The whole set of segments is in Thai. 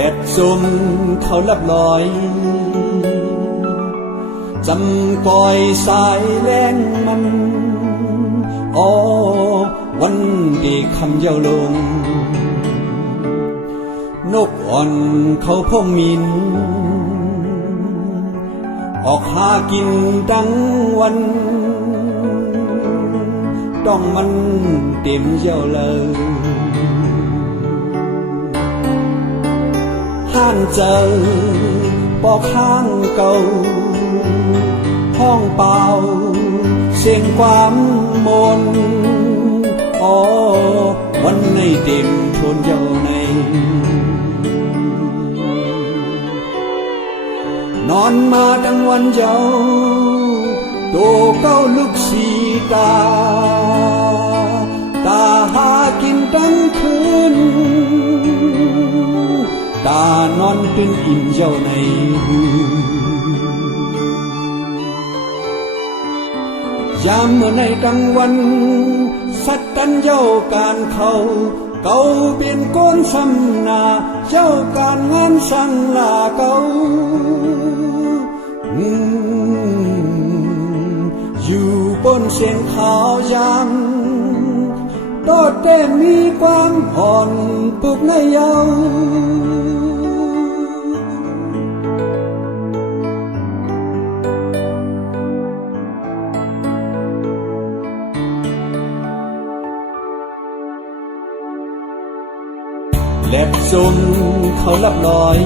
เล็ดซุ่มเขาลับลอยจำก้อยสายแรงมันอ๋อวันดีคำเย้าลงนกอ่อนเขาพงมินออกหากินดังวันต้องมันเต็มเย้าเลยห้านเจอปอกข้างเก่าห้องเปล่าเสียงความมนอ๋อวันในเต็มทนเย้าในนอนมาดังวันเย้าโตเก้าลึกสีตาหากินทั้งคืนตานอนตื่นอิ่มเย้าในยามเมื่อในกลางวันสัตตันเย้าการเขาเก่าเปลี่ยนก้นซ้ำหน้าเย้าการงานสั่งลาเก่าอยู่บนเสียงขาวยังโดดเด่นมีความอ่อนปลุกในเยาว์แลบซุ่มเขาลับลอย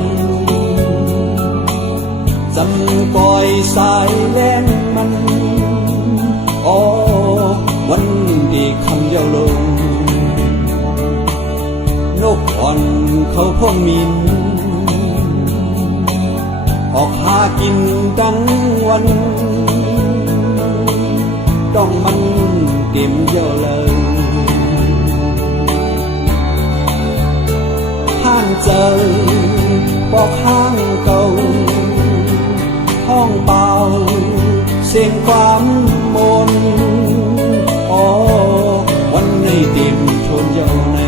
จำก้อยสายแรงมันอ๋อวันดีคำเย้าลงนกอ่อนเขาพงมินออกหากินดังวันต้องมันเต็มเย้าเลยห้านเจอปอกห้างเก่าห้องเปล่าเสียงความมนอ๋อวันในเต็มทนเย้าใน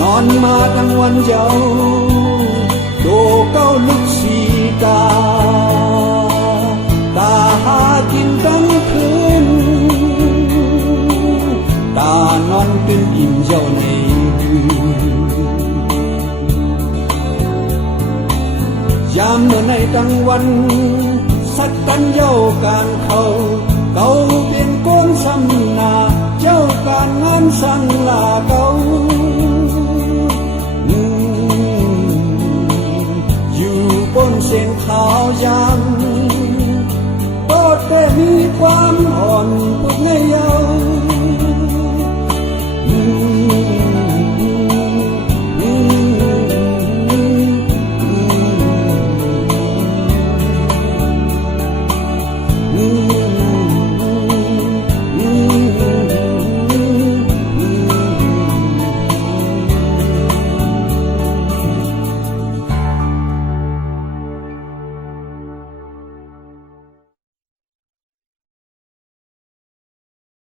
นอนมาทั้งวันเย้าโตเก้าลึกสีตาหากินทั้งคืนตานอนตื่นอิ่มเย้าในยามเมื่อในกลางวันสัตตันเย้าการเขาเก่าเปลี่ยนก้นซ้ำหน้าเย้าการงานสั่งลาเก่า